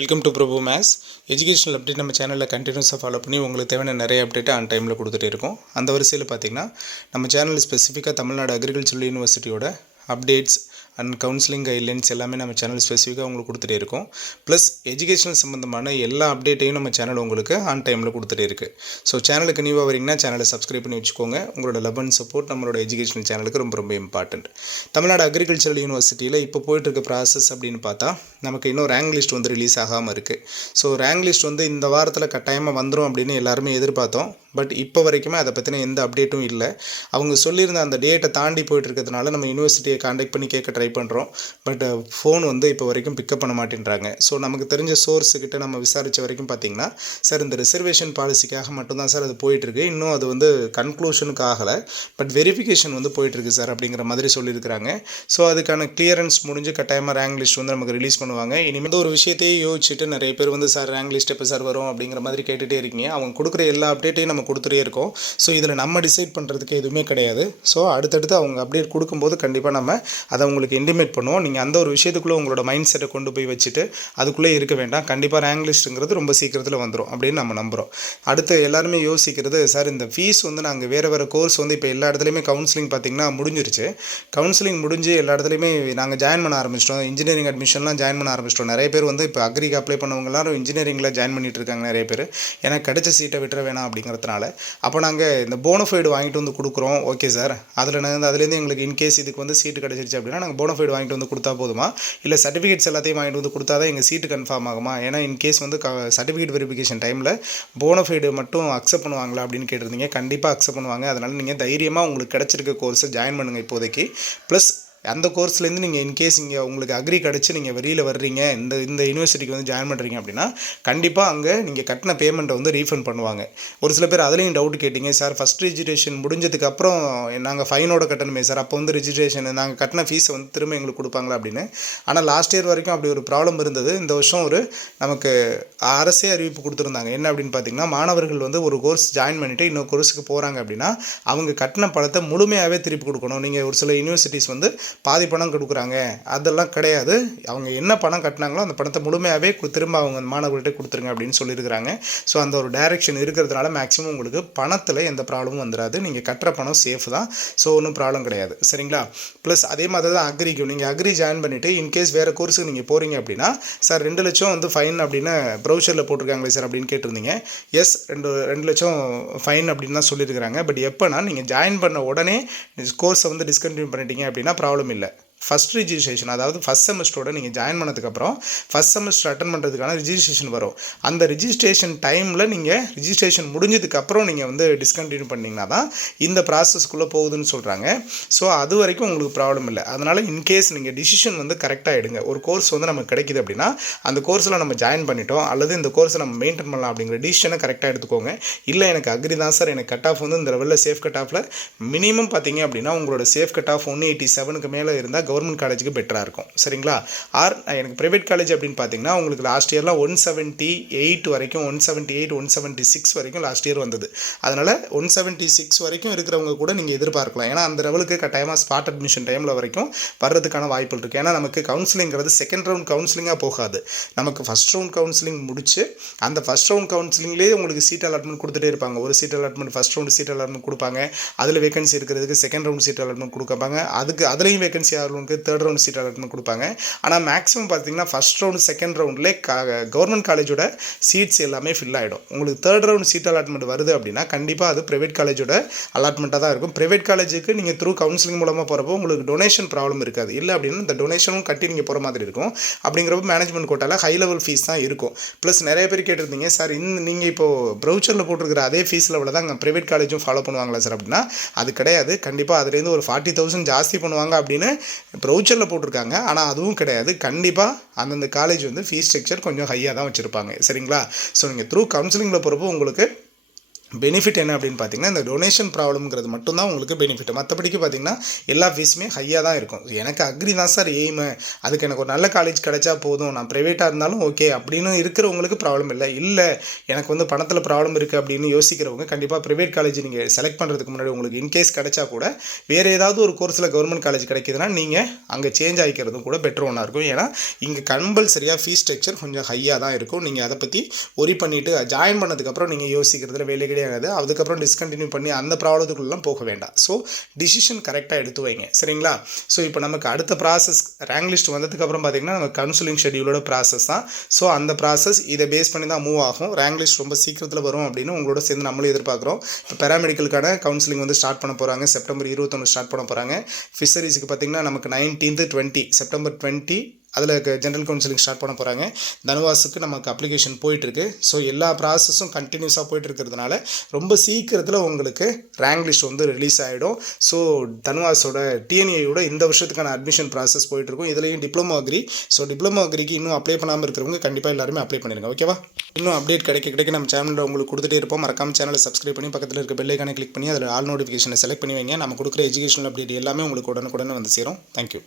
Welcome to Prabhu maths educational update நம்ம சேனலில் கண்டினியூஸாக ஃபாலோ பண்ணி உங்களுக்கு தேவையான நிறைய அப்டேட்டை ஆன் டைமில் கொடுத்துட்டே இருக்கோம். அந்த வரிசையில் பார்த்திங்கன்னா நம்ம சேனல் ஸ்பெசிஃபிக்காக Tamil Nadu agricultural யூனிவர்சிட்டியோட updates and counselling guidelines எல்லாமே நம்ம சேனல் ஸ்பெசிஃபிக்காக உங்களுக்கு கொடுத்துட்டே இருக்கோம். ப்ளஸ் எஜுகேஷனல் சம்மந்தமான எல்லா அப்டேட்டையும் நம்ம சேனல் உங்களுக்கு ஆன் டைமில் கொடுத்துட்டே இருக்குது. ஸோ சேனலுக்கு நியூவாக வரீங்கன்னா சேனலை சப்ஸ்கிரைப் பண்ணி வச்சுக்கோங்க. உங்களோட லவ் அண்ட் சப்போர்ட் நம்மளோட எஜுகேஷனல் சேனலுக்கு ரொம்ப ரொம்ப இம்பார்ட்டன்ட். தமிழ்நாடு அக்ரிகல்ச்சரல் யூனிவர்சிட்டியில் இப்போ போயிட்டுருக்க ப்ராசஸ் அப்படின்னு பார்த்தா நமக்கு இன்னும் ரேங்க் லிஸ்ட் வந்து ரிலீஸ் ஆகாமல் இருக்குது. ஸோ ரேங்க் லிஸ்ட் வந்து இந்த வாரத்தில் கட்டாயமாக வந்துடும் அப்படின்னு எல்லாருமே எதிர்பார்த்தோம். பட் இப்போ வரைக்குமே அதை பற்றின எந்த அப்டேட்டும் இல்லை. அவங்க சொல்லியிருந்த அந்த டேட்டை தாண்டி போயிட்டு இருக்கிறதுனால நம்ம யூனிவர்சிட்டியை காண்டாக்ட் பண்ணி கேட்க ட்ரை பண்ணுறோம். பட் ஃபோன் வந்து இப்போ வரைக்கும் பிக்கப் பண்ண மாட்டேன்றாங்க. ஸோ நமக்கு தெரிஞ்ச சோர்ஸுக்கிட்ட நம்ம விசாரித்த வரைக்கும் பார்த்திங்கன்னா, சார் இந்த ரிசர்வேஷன் பாலிசிக்காக மட்டும்தான் சார் அது போயிட்டுருக்கு, இன்னும் அது வந்து கன்க்ளூஷனுக்கு ஆகலை, பட் வெரிஃபிகேஷன் வந்து போயிட்டுருக்கு சார் அப்படிங்கிற மாதிரி சொல்லியிருக்கிறாங்க. ஸோ அதுக்கான கிளியரன்ஸ் முடிஞ்சு கட்டாயமாக ரேங்க் லிஸ்ட் வந்து நமக்கு ரிலீஸ் பண்ணுவாங்க. இனிமேல் ஒரு விஷயத்தையே யோசிச்சுட்டு நிறைய பேர் வந்து சார் ரேங்க் லிஸ்ட் எப்போ சார் வரும் அப்படிங்கிற மாதிரி கேட்டுகிட்டே இருக்கீங்க. அவங்க கொடுக்குற எல்லா அப்டேட்டையும் நம்ம கொடுத்துட்டே இருக்கோம். ஸோ இதில் நம்ம டிசைட் பண்ணுறதுக்கு எதுவுமே கிடையாது. ஸோ அடுத்தடுத்து அவங்க அப்டேட் கொடுக்கும்போது கண்டிப்பாக நம்ம அதை உங்களுக்கு இன்டிமேட் பண்ணுவோம். நீங்கள் அந்த ஒரு விஷயத்துக்குள்ளே உங்களோட மைண்ட் செட்டை கொண்டு போய் வச்சுட்டு அதுக்குள்ளே இருக்க வேண்டாம். கண்டிப்பாக ரேங்க் லிஸ்ட்டுங்கிறது ரொம்ப சீக்கிரத்தில் வந்துடும் அப்படின்னு நம்ம நம்புகிறோம். அடுத்து எல்லாருமே யோசிக்கிறது, சார் இந்த ஃபீஸ் வந்து நாங்கள் வேறு கோர்ஸ் வந்து இப்போ எல்லா இடத்துலையுமே கவுன்சிலிங் பார்த்திங்கன்னா முடிஞ்சிருச்சு. கவுன்சிலிங் முடிஞ்சு எல்லா இடத்துலையுமே நாங்கள் ஜாயின் பண்ண ஆரம்பிச்சிட்டோம். இன்ஜினியரிங் அட்மிஷன்லாம் ஜாயின் பண்ண ஆரம்பிச்சிட்டோம். நிறைய பேர் வந்து இப்போ அக்ரிக்கு அப்ளை பண்ணவங்க எல்லாரும் இன்ஜினியரிங்கில் ஜாயின் பண்ணிட்டு இருக்காங்க நிறைய பேர். ஏன்னா கிடைச்ச சீட்டை விட்டுற வேணாம் அப்படிங்கிறதுனால. அப்போ நாங்கள் இந்த போனஃபைடு வாங்கிட்டு வந்து கொடுக்குறோம். ஓகே சார், அதுலேருந்து எங்களுக்கு இன்கேஸ் இதுக்கு வந்து சீட்டு கிடச்சிருச்சு அப்படின்னா நாங்கள் போனஃபைடு வாங்கிட்டு வந்து கொடுத்தா போதுமா, இல்லை சர்டிஃபிகேட்ஸ் எல்லாத்தையும் வாங்கிட்டு வந்து கொடுத்தா தான் எங்கள் சீட்டு கன்ஃபார்ம் ஆகுமா? ஏன்னா இன்கேஸ் வந்து சர்டிஃபிகேட் வெரிஃபிகேஷன் டைமில் போனஃபைடு மட்டும் அக்செப்ட் பண்ணுவாங்களா அப்படின்னு கேட்டிருந்தீங்க. கண்டிப்பாக அக்செப்ட் பண்ணுவாங்க. அதனால் நீங்கள் தைரியமாக உங்களுக்கு கிடச்சிருக்க கோர்ஸை ஜாயின் பண்ணுங்கள் இப்போதைக்கு. ப்ளஸ் அந்த கோர்ஸ்லேருந்து நீங்கள் இன்கேஸ் இங்கே உங்களுக்கு அக்ரி கிடச்சி நீங்கள் வெளியில் வர்றீங்க, இந்த யூனிவர்சிட்டிக்கு வந்து ஜாயின் பண்ணுறீங்க அப்படின்னா கண்டிப்பாக அங்கே நீங்கள் கட்டின பேமெண்ட்டை வந்து ரீஃபண்ட் பண்ணுவாங்க. ஒரு சில பேர் அதுலேயும் டவுட் கேட்டிங்க, சார் ஃபஸ்ட் ரிஜிஸ்ட்ரேஷன் முடிஞ்சதுக்கப்புறம் நாங்கள் ஃபைனோட கட்டணுமே சார், அப்போ வந்து ரிஜிஸ்ட்ரேஷன் நாங்கள் கட்டின ஃபீஸை வந்து திரும்ப எங்களுக்கு கொடுப்பாங்களா அப்படின்னு. ஆனால் லாஸ்ட் இயர் வரைக்கும் அப்படி ஒரு ப்ராப்ளம் இருந்தது. இந்த வருஷம் நமக்கு அரசே அறிவிப்பு கொடுத்துருந்தாங்க. என்ன அப்படின்னு பார்த்தீங்கன்னா, மாணவர்கள் வந்து ஒரு கோர்ஸ் ஜாயின் பண்ணிவிட்டு இன்னொரு கோர்ஸுக்கு போகிறாங்க அப்படின்னா அவங்க கட்டின பணத்தை முழுமையாகவே திருப்பி கொடுக்கணும். நீங்கள் ஒரு சில யூனிவர்சிட்டிஸ் வந்து பாதி பணம் கொடுக்குறாங்க, அதெல்லாம் கிடையாது. அவங்க என்ன பணம் கட்டினாங்களோ அந்த பணத்தை முழுமையாகவே திரும்ப அவங்க மாணவர்கள்ட்ட கொடுத்துருங்க அப்படின்னு சொல்லியிருக்கிறாங்க. ஸோ அந்த ஒரு டைரெக்ஷன் இருக்கிறதுனால மேக்ஸிமம் உங்களுக்கு பணத்தில் எந்த ப்ராப்ளமும் வந்துடாது. நீங்கள் கட்டுற பணம் சேஃப் தான். ஸோ ஒன்றும் ப்ராப்ளம் கிடையாது. சரிங்களா? ப்ளஸ் அதே மாதிரி தான் அக்ரிக்கும் நீங்கள் அக்ரி ஜாயின் பண்ணிவிட்டு இன்கேஸ் வேறு கோர்ஸுக்கு நீங்கள் போகிறீங்க அப்படின்னா, சார் 2 லட்சம் வந்து ஃபைன் அப்படின்னு ப்ரௌச்சரில் போட்டிருக்காங்களே சார் அப்படின்னு கேட்டிருந்தீங்க. எஸ், 2 லட்சம் ஃபைன் அப்படின்னு தான் சொல்லியிருக்கிறாங்க. பட் எப்போனா நீங்கள் ஜாயின் பண்ண உடனே கோர்ஸை வந்து டிஸ்கண்டினியூ பண்ணிட்டீங்க அப்படின்னா ப்ராப்ளம் இல்லை. ஃபஸ்ட் ரிஜிஸ்ட்ரேஷன், அதாவது ஃபஸ்ட் செமஸ்டரோட நீங்கள் ஜாயின் பண்ணதுக்கப்புறம் ஃபஸ்ட் செமஸ்டர் அட்டன் பண்ணுறதுக்கான ரிஜிஸ்ட்ரேஷன் வரும். அந்த ரிஜிஸ்ட்ரேஷன் டைமில் நீங்கள் ரிஜிஸ்ட்ரேஷன் முடிஞ்சதுக்கப்புறம் நீங்கள் வந்து டிஸ்கண்டினியூ பண்ணிங்கன்னா தான் இந்த ப்ராசஸ்க்குள்ளே போகுதுன்னு சொல்கிறாங்க. ஸோ அது வரைக்கும் உங்களுக்கு ப்ராப்ளம் இல்லை. அதனால் இன்கேஸ் நீங்கள் டிசிஷன் வந்து கரெக்டாக எடுங்க. ஒரு கோர்ஸ் வந்து நமக்கு கிடைக்கிது அப்படின்னா அந்த கோர்ஸில் நம்ம ஜாயின் பண்ணிட்டோம் அல்லது இந்த கோர்ஸை நம்ம மெயின்டைன் பண்ணலாம் அப்படிங்கிற டிசிஷனை கரெக்டாக எடுத்துக்கோங்க. இல்லை எனக்கு அக்ரி தான் சார், எனக்கு கட் ஆஃப் வந்து இந்த லெவலில் சேஃப் கட் ஆஃபில் மினிமம் பார்த்தீங்க அப்படின்னா உங்களோட சேஃப் கட் ஆஃப் 187க்கு மேலே இருந்தால் கவர்மெண்ட் காலேஜுக்கு பெட்டராக இருக்கும். சரிங்களா? ஆர் எனக்கு ப்ரைவேட் காலேஜ் அப்படின்னு பார்த்தீங்கன்னா உங்களுக்கு லாஸ்ட் இயர்லாம் 178 வரைக்கும் 178 176 வரைக்கும் லாஸ்ட் இயர் வந்தது. அதனால் 176 வரைக்கும் இருக்கிறவங்க கூட நீங்கள் எதிர்பார்க்கலாம். ஏன்னா அந்த லெவலுக்கு கட்டாயமாக ஸ்பாட் அட்மிஷன் டைமில் வரைக்கும் வர்றதுக்கான வாய்ப்புகள் இருக்குது. ஏன்னா நமக்கு கவுன்சிலிங்கிறது செகண்ட் ரவுண்ட் கவுன்சிலிங்காக போகாது. நமக்கு ஃபஸ்ட் ரவுண்ட் கவுன்சிலிங் முடிச்சு அந்த ஃபஸ்ட் ரவுண்ட் கவுன்சிலிங்லேயே உங்களுக்கு சீட் அலாட்மெண்ட் கொடுத்துட்டே இருப்பாங்க. ஒரு seat allotment first round seat allotment கொடுப்பாங்க. அதில் வேகன்சி இருக்கிறதுக்கு செகண்ட் ரவுண்ட் சீட் அலாட்மெண்ட் கொடுப்பாங்க. அதுலேயும் வேகன்சி ஆகிறவங்களுக்கு தேர்ட் ரவுண்ட் சீட் அலாட்மெண்ட் கொடுப்பாங்க. ஆனால் மேக்ஸிமம் பார்த்தீங்கன்னா ஃபஸ்ட் ரவுண்ட் செகண்ட் ரவுண்ட்லேயே கவர்மெண்ட் காலேஜோட சீட்ஸ் எல்லாமே ஃபில் ஆகிடும். உங்களுக்கு தேர்ட் ரவுண்ட் சீட் அலாட்மெண்ட் வருது அப்படின்னா கண்டிப்பாக அது ப்ரைவேட் காலேஜோட அலாட்மெண்ட்டாக தான் இருக்கும். ப்ரைவேட் காலேஜுக்கு நீங்கள் த்ரூ கவுன்சிலிங் மூலமாக போகிறப்போ உங்களுக்கு டொனேஷன் ப்ராப்ளம் இருக்காது. இல்லை அப்படின்னா இந்த டொனேஷனும் கட்டி நீங்கள் போகிற மாதிரி இருக்கும். அப்படிங்கிறப்ப மேனேஜ்மெண்ட் கோட்டாவில் ஹை லெவல் ஃபீஸ் தான் இருக்கும். ப்ளஸ் நிறைய பேர் கேட்டிருந்தீங்க, சார் நீங்கள் இப்போது ப்ரௌச்சரில் போட்டிருக்கிற அதே ஃபீஸ் லெவலில் தான் அங்கே ப்ரைவேட் காலேஜும் ஃபாலோ பண்ணுவாங்களா சார் அப்படின்னா அது கிடையாது. கண்டிப்பாக அதுலேருந்து ஒரு 40,000 ஜாஸ்தி பண்ணுவாங்க அப்படின்னு ப்ரௌச்சரில் போட்டிருக்காங்க. ஆனால் அதுவும் கிடையாது. கண்டிப்பாக அந்தந்த காலேஜ் வந்து ஃபீஸ் ஸ்ட்ரக்சர் கொஞ்சம் ஹையாக தான் வச்சுருப்பாங்க. சரிங்களா? ஸோ நீங்கள் த்ரூ கவுன்சிலிங்கில் போகிறப்போ உங்களுக்கு பெனிஃபிட் என்ன அப்படின்னு பார்த்தீங்கன்னா இந்த டொனேஷன் ப்ராப்ளம்ங்கிறது மட்டும்தான் உங்களுக்கு பெனிஃபிட். மற்றபடிக்கு பார்த்தீங்கன்னா எல்லா ஃபீஸுமே ஹையாக தான் இருக்கும். எனக்கு அக்ரி தான் சார் எய்மு, அதுக்கு எனக்கு ஒரு நல்ல காலேஜ் கிடைச்சா போதும், நான் ப்ரைவேட்டாக இருந்தாலும் ஓகே அப்படின்னு இருக்கிறவங்களுக்கு ப்ராப்ளம் இல்லை. இல்லை எனக்கு வந்து பணத்தில் ப்ராப்ளம் இருக்குது அப்படின்னு யோசிக்கிறவங்க கண்டிப்பாக ப்ரைவேட் காலேஜ் நீங்கள் செலக்ட் பண்ணுறதுக்கு முன்னாடி உங்களுக்கு இன்கேஸ் கிடைச்சா கூட வேறு ஏதாவது ஒரு கோர்ஸில் கவர்மெண்ட் காலேஜ் கிடைக்குதுன்னா நீங்கள் அங்கே சேஞ்ச் ஆகிக்கிறதும் கூட பெட்டர் ஒன்றா இருக்கும். ஏன்னா இங்கே கம்பல்சரியாக ஃபீஸ் ஸ்ட்ரக்சர் கொஞ்சம் ஹையாக தான் இருக்கும். நீங்கள் அதை பற்றி ஒரி பண்ணிவிட்டு ஜாயின் பண்ணதுக்கப்புறம் நீங்கள் யோசிக்கிறதுல வேலை கிடையாது. அதுக்கப்புறம் டிஸ்கண்டினியூ பண்ணி அந்த ப்ராப்ளத்துக்குள்ளெலாம் போக வேண்டாம். ஸோ டிசிஷன் கரெக்டாக எடுத்து வைங்க, சரிங்களா? ஸோ இப்போ நமக்கு அடுத்த ப்ராசஸ் ரேங்க் லிஸ்ட் வந்ததுக்கப்புறம் பார்த்திங்கன்னா நம்ம கவுன்சிலிங் ஷெடியூலோட ப்ராசஸ் தான். ஸோ அந்த ப்ராசஸ் இதை பேஸ் பண்ணி தான் மூவ் ஆகும். ரேங்க் லிஸ்ட் ரொம்ப சீக்கிரத்தில் வரும் அப்படின்னு உங்களோட சேர்ந்து நம்மளும் எதிர்பார்க்குறோம். இப்போ பேராமெடிக்கலுக்கான கவுன்சிலிங் வந்து ஸ்டார்ட் பண்ண போகிறாங்க, செப்டம்பர் 21 ஸ்டார்ட் பண்ண போகிறாங்க. ஃபிஷரிஸுக்கு பார்த்திங்கன்னா நமக்கு 19th 20 செப்டம்பர் 20 அதில் ஜென்ரல் கவுன்சிலிங் ஸ்டார்ட் பண்ண போகிறாங்க. தனுவாஸுக்கு நமக்கு அப்ளிகேஷன் போயிட்டுருக்கு. ஸோ எல்லா ப்ராசஸும் கண்டினியூஸாக போயிட்டு இருக்கிறதுனால ரொம்ப சீக்கிரத்தில் உங்களுக்கு ரேங்க் லிஸ்ட் வந்து ரிலீஸ் ஆகிடும். ஸோ தனுவாஸோட TNAUட இந்த வருஷத்துக்கான அட்மிஷன் ப்ராசஸ் போயிட்டுருக்கும். இதுலேயும் டிப்ளமோ அக்ரி. ஸோ டிப்ளமோ அக்ரிக்கு இன்னும் அப்ளை பண்ணாமல் இருக்கிறவங்க கண்டிப்பாக எல்லாருமே அப்ளை பண்ணிடுங்க, ஓகேவா? இன்னும் அப்டேட் கிடைக்க நம்ம சேனலில் உங்களுக்கு கொடுத்துட்டே இருப்போம். மறக்காம சேனலை சப்ஸ்கிரைப் பண்ணி பக்கத்தில் இருக்க பெல் ஐக்கானை கிளிக் பண்ணி அதில் ஆல் நோட்டிஃபிகேஷனை செலக்ட் பண்ணி வைங்க. நம்ம கொடுக்குற எஜுகேஷனல் அப்டேட் எல்லாமே உங்களுக்கு உடனுக்குடனே வந்து சேரும். தேங்க்யூ.